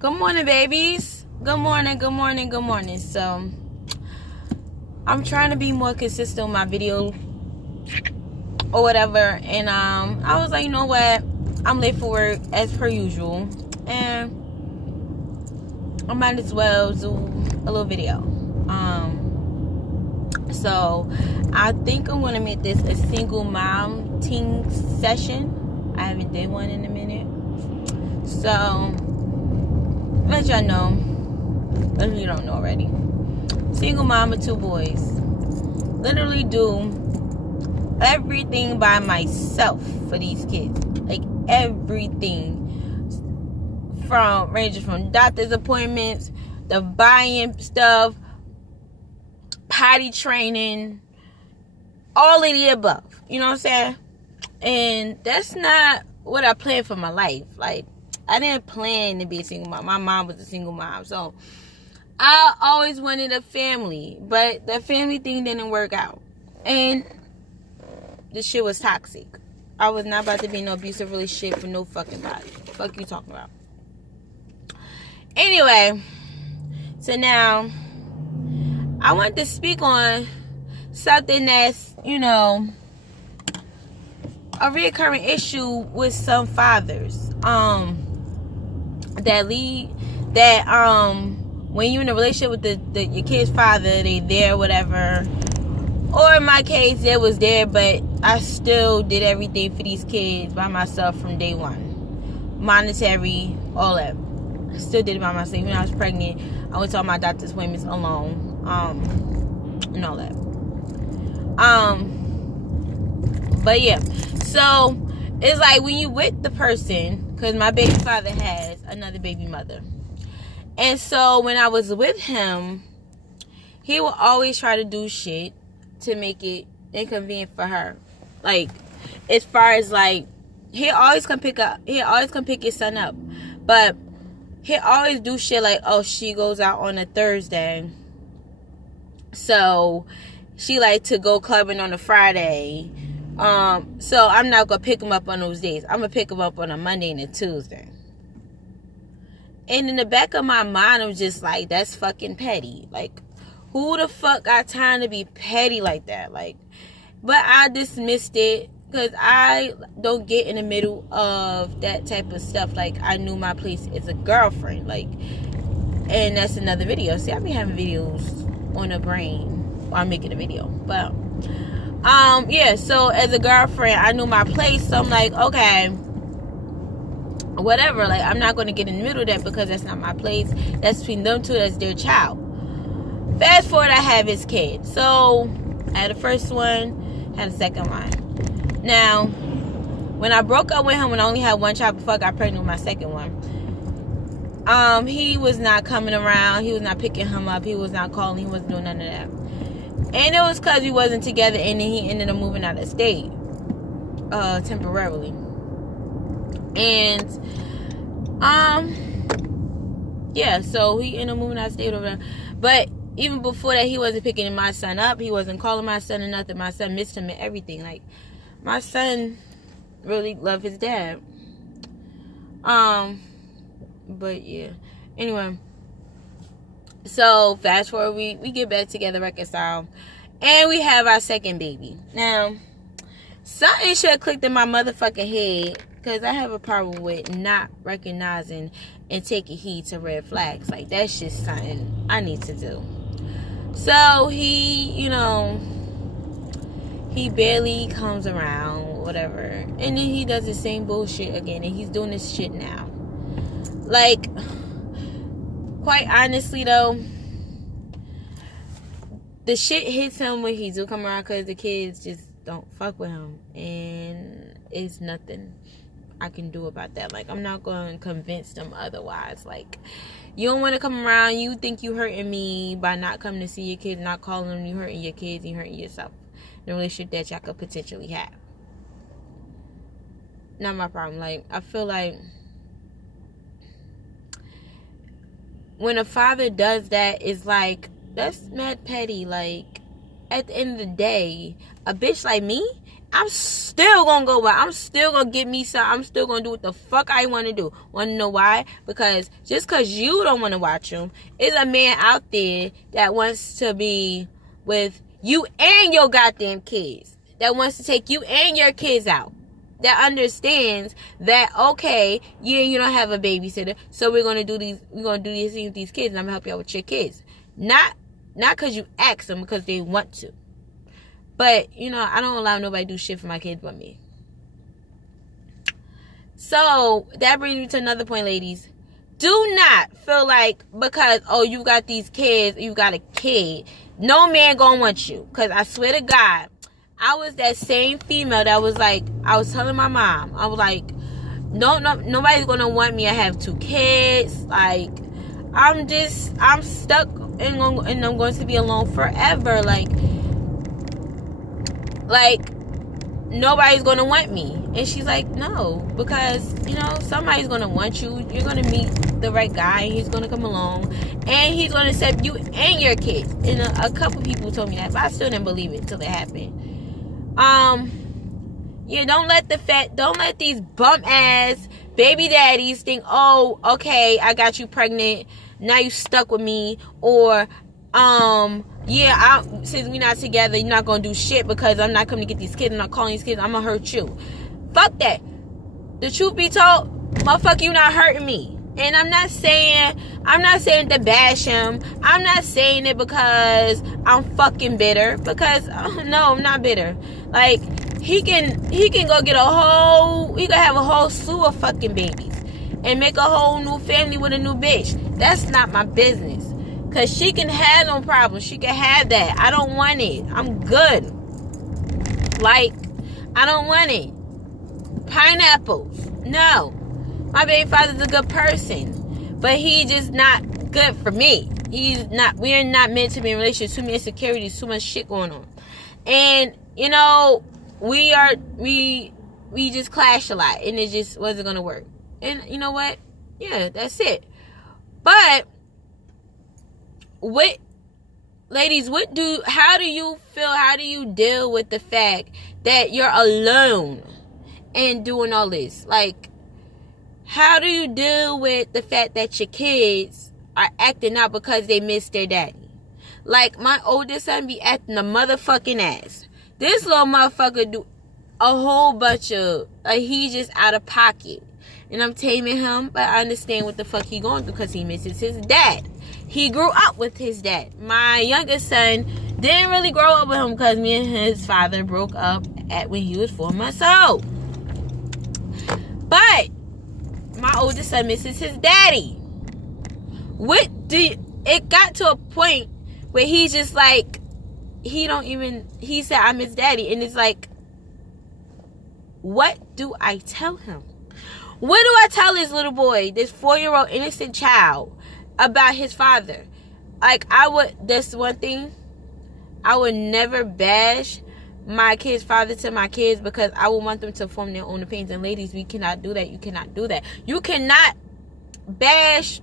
Good morning, babies. Good morning, good morning, good morning. So, I'm trying to be more consistent with my video or whatever. And I was like, you know what? I'm late for work as per usual. And I might as well do a little video. So, I think I'm going to make this a single mom teen session. I haven't did one in a minute. So, let y'all know, if you don't know already, single mom with 2 boys, literally do everything by myself for these kids, like everything, ranging from doctor's appointments, the buying stuff, potty training, all of the above, you know what I'm saying? And that's not what I planned for my life. Like, I didn't plan to be a single mom. My mom was a single mom. So, I always wanted a family. But the family thing didn't work out. And the shit was toxic. I was not about to be in no abusive relationship for no fucking body. Fuck you talking about. Anyway. So now, I want to speak on something that's, a reoccurring issue with some fathers. When you're in a relationship with your kid's father, they there, whatever. Or in my case, they was there, but I still did everything for these kids by myself from day one. Monetary, all that. I still did it by myself. When I was pregnant, I went to all my doctor's appointments alone. And all that. But yeah. So, it's like when you with the person, because my baby father has another baby mother. And so when I was with him, he would always try to do shit to make it inconvenient for her. Like, as far as like, he always come pick his son up. But he always do shit like, oh, she goes out on a Thursday. So she like to go clubbing on a Friday. So I'm not gonna pick him up on those days. I'm gonna pick him up on a Monday and a Tuesday. And in the back of my mind, I'm just like, that's fucking petty. Like, who the fuck got time to be petty like that? Like, but I dismissed it because I don't get in the middle of that type of stuff. Like, I knew my place as a girlfriend. Like, and that's another video. See, I be having videos on the brain while I'm making a video. But yeah, so as a girlfriend, I knew my place. So I'm like, okay, whatever. Like, I'm not going to get in the middle of that because that's not my place. That's between them two. That's their child. Fast forward, I have his kid. So I had the first one, had the second one. Now, when I broke up with him, when I only had one child before I got pregnant with my second one, he was not coming around. He was not picking him up. He was not calling. He wasn't doing none of that. And it was because we wasn't together, and then he ended up moving out of state temporarily. And yeah, so he ended up moving out of state over there. But even before that, he wasn't picking my son up. He wasn't calling my son or nothing. My son missed him and everything. Like, my son really loved his dad. But yeah. Anyway. So, fast forward, we get back together, reconcile, and we have our second baby. Now, something should have clicked in my motherfucking head, because I have a problem with not recognizing and taking heed to red flags. Like, that's just something I need to do. So, he, he barely comes around, whatever, and then he does the same bullshit again, and he's doing this shit now. Like, quite honestly, though, the shit hits him when he do come around because the kids just don't fuck with him. And it's nothing I can do about that. Like, I'm not going to convince them otherwise. Like, you don't want to come around. You think you hurting me by not coming to see your kids, not calling them. You hurting your kids. You hurting yourself. The relationship that y'all could potentially have. Not my problem. Like, I feel like when a father does that, it's like, that's mad petty. Like, at the end of the day, a bitch like me I'm still gonna go out. I'm still gonna get me some. I'm still gonna do what the fuck I want to do. Want to know why? Because just because you don't want to watch them, is a man out there that wants to be with you and your goddamn kids. That wants to take you and your kids out. That understands that, okay, you don't have a babysitter, so we're gonna do these things with these kids, and I'm gonna help you out with your kids. Not because you ask them, because they want to. But, I don't allow nobody to do shit for my kids but me. So, that brings me to another point, ladies. Do not feel like because, you got these kids, you got a kid, no man gonna want you. Because I swear to God, I was that same female that was like, I was telling my mom, I was like, no, nobody's gonna want me. I have 2 kids. Like, I'm stuck and I'm going to be alone forever. Like, nobody's gonna want me. And she's like, no, because, somebody's gonna want you. You're gonna meet the right guy, and he's gonna come along, and he's gonna accept you and your kids. And a couple people told me that, but I still didn't believe it until it happened. Don't let these bum ass baby daddies think, okay, I got you pregnant, now you stuck with me, or since we're not together, you're not gonna do shit because I'm not coming to get these kids, I'm not calling these kids, I'm gonna hurt you. Fuck that. The truth be told, motherfucker, you not hurting me. And I'm not saying to bash him. I'm not saying it because I'm fucking bitter. Because no, I'm not bitter. Like, he can go get he can have a whole slew of fucking babies and make a whole new family with a new bitch. That's not my business. Because she can have no problem. She can have that. I don't want it. I'm good. Like, I don't want it. Pineapples. No. My baby father's a good person. But he just not good for me. We're not meant to be in a relationship. Too many insecurities, too much shit going on. And, we just clashed a lot. And it just wasn't going to work. And you know what? Yeah, that's it. But, how do you feel? How do you deal with the fact that you're alone and doing all this? Like, how do you deal with the fact that your kids are acting out because they miss their daddy? Like, my oldest son be acting a motherfucking ass. This little motherfucker do a whole bunch of, he just out of pocket. And I'm taming him, but I understand what the fuck he going through because he misses his dad. He grew up with his dad. My youngest son didn't really grow up with him because me and his father broke up when he was 4 months old. But my oldest son misses his daddy. It got to a point where he's just like, he said, I miss daddy. And it's like, what do I tell him? What do I tell this little boy, this 4-year-old innocent child, about his father? Like, that's one thing, I would never bash my kid's father to my kids because I would want them to form their own opinions. And ladies, we cannot do that. You cannot do that. You cannot bash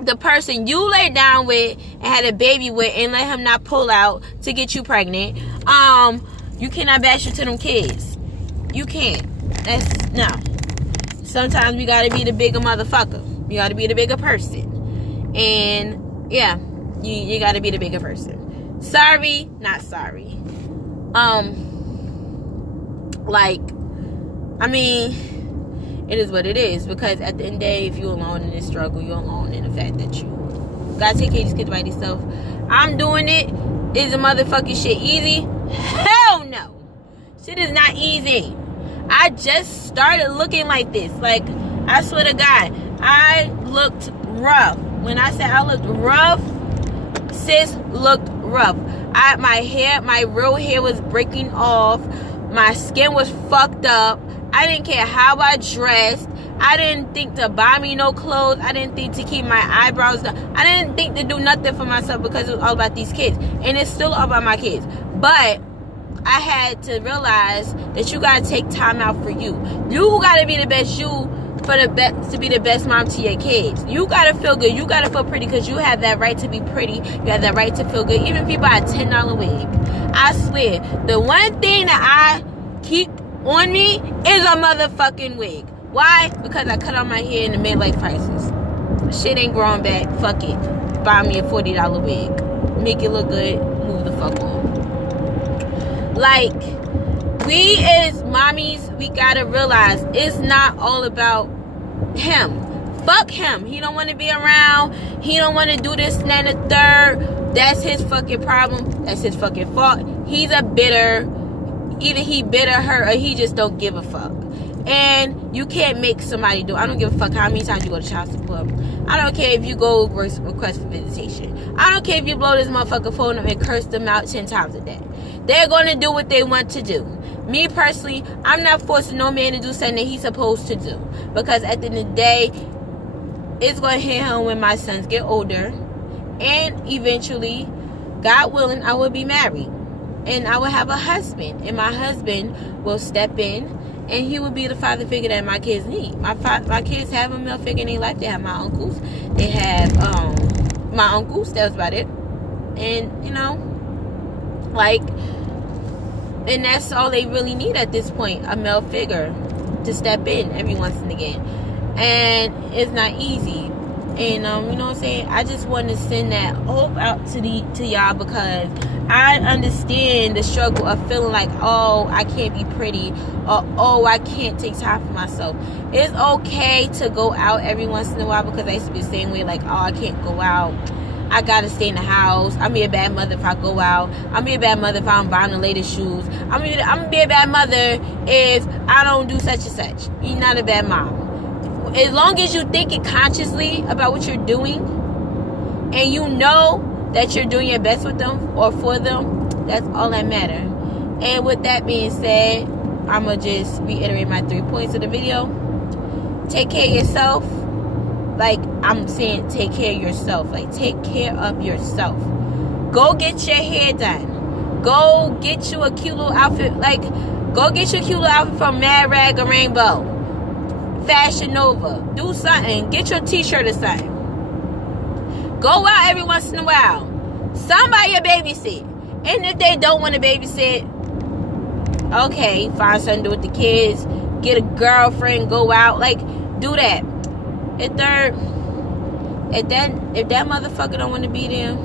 the person you laid down with and had a baby with and let him not pull out to get you pregnant. You cannot bash it to them kids. You can't. No. Sometimes we gotta be the bigger motherfucker. You gotta be the bigger person. And yeah, you gotta be the bigger person. Sorry, not sorry. It is what it is. Because at the end of the day, if you're alone in this struggle, you're alone in the fact that you gotta take care of these kids by yourself. I'm doing it. Is the motherfucking shit easy? Hell no. Shit is not easy. I just started looking like this. Like, I swear to God, I looked rough. When I said I looked rough, sis looked rough. My real hair was breaking off. My skin was fucked up. I didn't care how I dressed. I didn't think to buy me no clothes. I didn't think to keep my eyebrows done. I didn't think to do nothing for myself because it was all about these kids. And it's still all about my kids. But I had to realize that you gotta take time out for you. You gotta be the best you to be the best mom to your kids. You gotta feel good. You gotta feel pretty because you have that right to be pretty. You have that right to feel good. Even if you buy a $10 wig. I swear, the one thing that I keep on me is a motherfucking wig. Why? Because I cut out my hair in the midlife crisis. Shit ain't growing back. Fuck it. Buy me a $40 wig. Make it look good. Move the fuck on. Like, we as mommies, we gotta realize it's not all about him. Fuck him. He don't want to be around. He don't want to do this and that and the third. That's his fucking problem. That's his fucking fault. He's a bitter. Either he bitter her or he just don't give a fuck. And you can't make somebody do. I don't give a fuck how many times you go to child support. I don't care if you go request for visitation. I don't care if you blow this motherfucker phone up and curse them out 10 times a day. They're going to do what they want to do. Me personally, I'm not forcing no man to do something that he's supposed to do. Because at the end of the day, it's going to hit home when my sons get older. And eventually, God willing, I will be married. And I will have a husband. And my husband will step in. And he will be the father figure that my kids need. My kids have a male figure in their life. They have my uncles. They have my uncles. That was about it. And, you know, like, and that's all they really need at this point. A male figure to step in every once and again. And it's not easy. And, you know what I'm saying? I just want to send that hope out to y'all, because I understand the struggle of feeling like, oh, I can't be pretty, or oh, I can't take time for myself. It's okay to go out every once in a while, because I used to be the same way, like, oh, I can't go out. I gotta stay in the house. I'm be a bad mother if I go out. I'm be a bad mother if I'm buying the latest shoes. I'm gonna be a bad mother if I don't do such and such. You're not a bad mom. As long as you think it consciously about what you're doing, and you know that you're doing your best with them or for them, that's all that matters. And with that being said, I'm going to just reiterate my 3 points of the video. Take care of yourself. Like, I'm saying, take care of yourself. Like, take care of yourself. Go get your hair done. Go get you a cute little outfit. Like, go get you a cute little outfit from Mad Rag or Rainbow. Fashion Nova. Do something. Get your t-shirt or something. Go out every once in a while. Somebody a babysit. And if they don't want to babysit, okay, find something to do with the kids. Get a girlfriend. Go out. Like, do that. And third, if that motherfucker don't want to be there,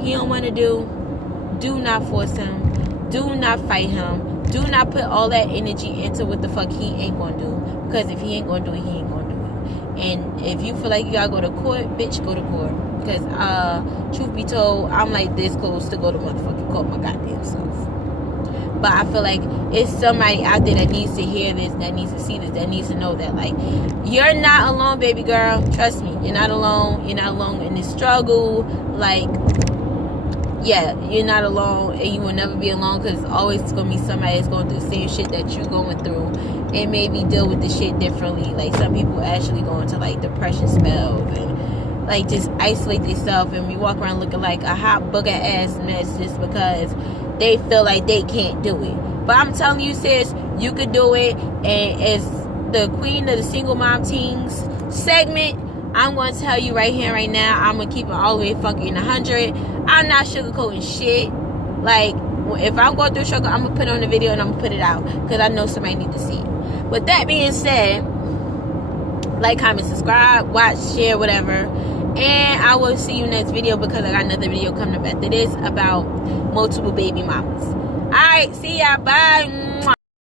he don't want to do not force him. Do not fight him. Do not put all that energy into what the fuck he ain't gonna do. Because if he ain't gonna do it, he ain't gonna do it. And if you feel like you gotta go to court, bitch, go to court. Because truth be told, I'm like this close to go to motherfucking court my goddamn self. But I feel like it's somebody out there that needs to hear this, that needs to see this, that needs to know that, like, you're not alone, baby girl. Trust me, you're not alone. You're not alone in this struggle. Like, yeah, you're not alone, and you will never be alone, because it's always going to be somebody that's going through the same shit that you're going through, and maybe deal with the shit differently. Like, some people actually go into, like, depression spells, and, like, just isolate themselves, and we walk around looking like a hot booger ass mess just because they feel like they can't do it. But I'm telling you, sis, you could do it. And as the queen of the single mom teens segment, I'm going to tell you right here, right now, I'm going to keep it all the way funky in 100. I'm not sugarcoating shit. Like, if I'm going through a struggle, I'm going to put it on the video and I'm going to put it out, because I know somebody needs to see it. With that being said, like, comment, subscribe, watch, share, whatever. And I will see you next video, because I got another video coming up after this about multiple baby mamas. Alright, see ya. Bye.